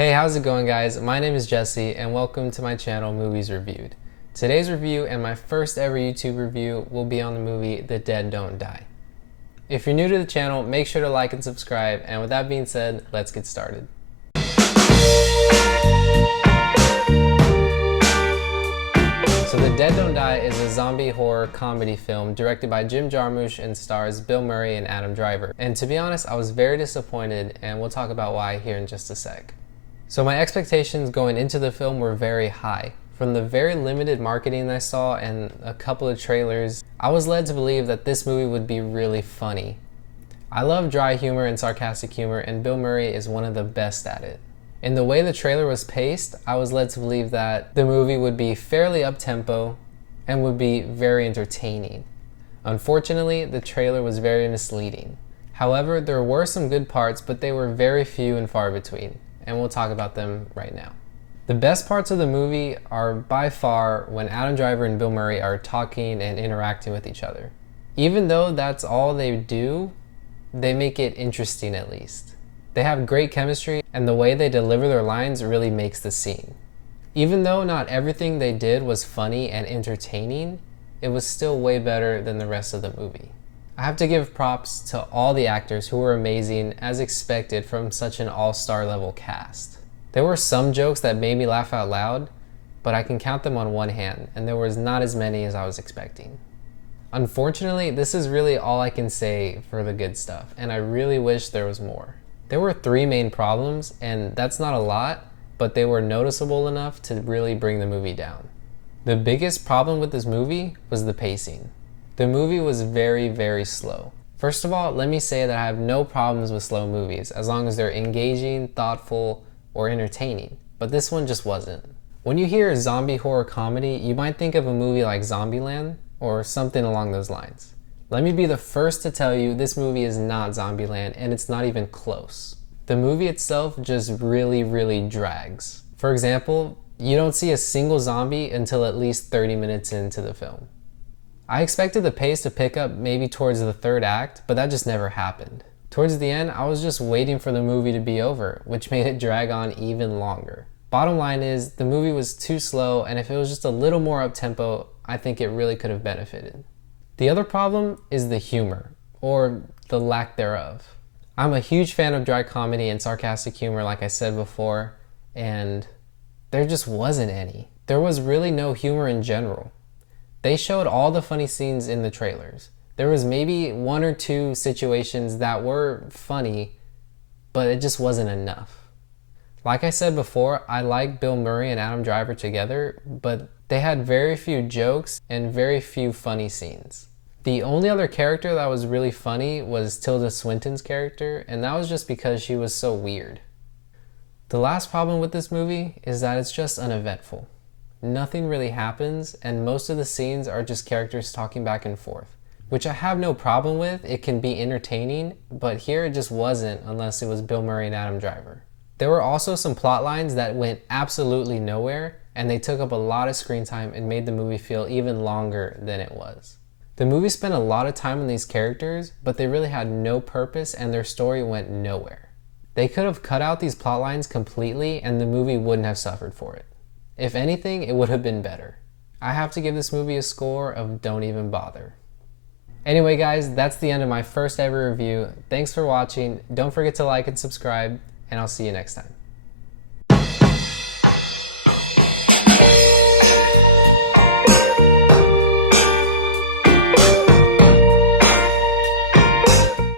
Hey, how's it going guys? My name is Jesse and welcome to my channel Movies Reviewed. Today's review and my first ever YouTube review will be on the movie The Dead Don't Die. If you're new to the channel, make sure to like and subscribe, and with that being said, let's get started. So The Dead Don't Die is a zombie horror comedy film directed by Jim Jarmusch and stars Bill Murray and Adam Driver. And to be honest, I was very disappointed, and we'll talk about why here in just a sec. So my expectations going into the film were very high. From the very limited marketing I saw and a couple of trailers, I was led to believe that this movie would be really funny. I love dry humor and sarcastic humor, and Bill Murray is one of the best at it. In the way the trailer was paced, I was led to believe that the movie would be fairly up-tempo and would be very entertaining. Unfortunately, the trailer was very misleading. However, there were some good parts, but they were very few and far between, and we'll talk about them right now. The best parts of the movie are by far when Adam Driver and Bill Murray are talking and interacting with each other. Even though that's all they do, they make it interesting at least. They have great chemistry, and the way they deliver their lines really makes the scene. Even though not everything they did was funny and entertaining, it was still way better than the rest of the movie. I have to give props to all the actors who were amazing as expected from such an all-star level cast. There were some jokes that made me laugh out loud, but I can count them on one hand, and there was not as many as I was expecting. Unfortunately, this is really all I can say for the good stuff, and I really wish there was more. There were 3 main problems, and that's not a lot, but they were noticeable enough to really bring the movie down. The biggest problem with this movie was the pacing. The movie was very, very slow. First of all, let me say that I have no problems with slow movies as long as they're engaging, thoughtful, or entertaining, but this one just wasn't. When you hear zombie horror comedy, you might think of a movie like Zombieland or something along those lines. Let me be the first to tell you this movie is not Zombieland, and it's not even close. The movie itself just really drags. For example, you don't see a single zombie until at least 30 minutes into the film. I expected the pace to pick up maybe towards the 3rd act, but that just never happened. Towards the end, I was just waiting for the movie to be over, which made it drag on even longer. Bottom line is, the movie was too slow, and if it was just a little more up-tempo, I think it really could have benefited. The other problem is the humor, or the lack thereof. I'm a huge fan of dry comedy and sarcastic humor, like I said before, and there just wasn't any. There was really no humor in general. They showed all the funny scenes in the trailers. There was maybe 1 or 2 situations that were funny, but it just wasn't enough. Like I said before, I like Bill Murray and Adam Driver together, but they had very few jokes and very few funny scenes. The only other character that was really funny was Tilda Swinton's character, and that was just because she was so weird. The last problem with this movie is that it's just uneventful. Nothing really happens, and most of the scenes are just characters talking back and forth, which I have no problem with. It can be entertaining, but here it just wasn't unless it was Bill Murray and Adam Driver. There were also some plot lines that went absolutely nowhere, and they took up a lot of screen time and made the movie feel even longer than it was. The movie spent a lot of time on these characters, but they really had no purpose and their story went nowhere. They could have cut out these plot lines completely and the movie wouldn't have suffered for it. If anything, it would have been better. I have to give this movie a score of don't even bother. Anyway guys, that's the end of my first ever review. Thanks for watching. Don't forget to like and subscribe, and I'll see you next time.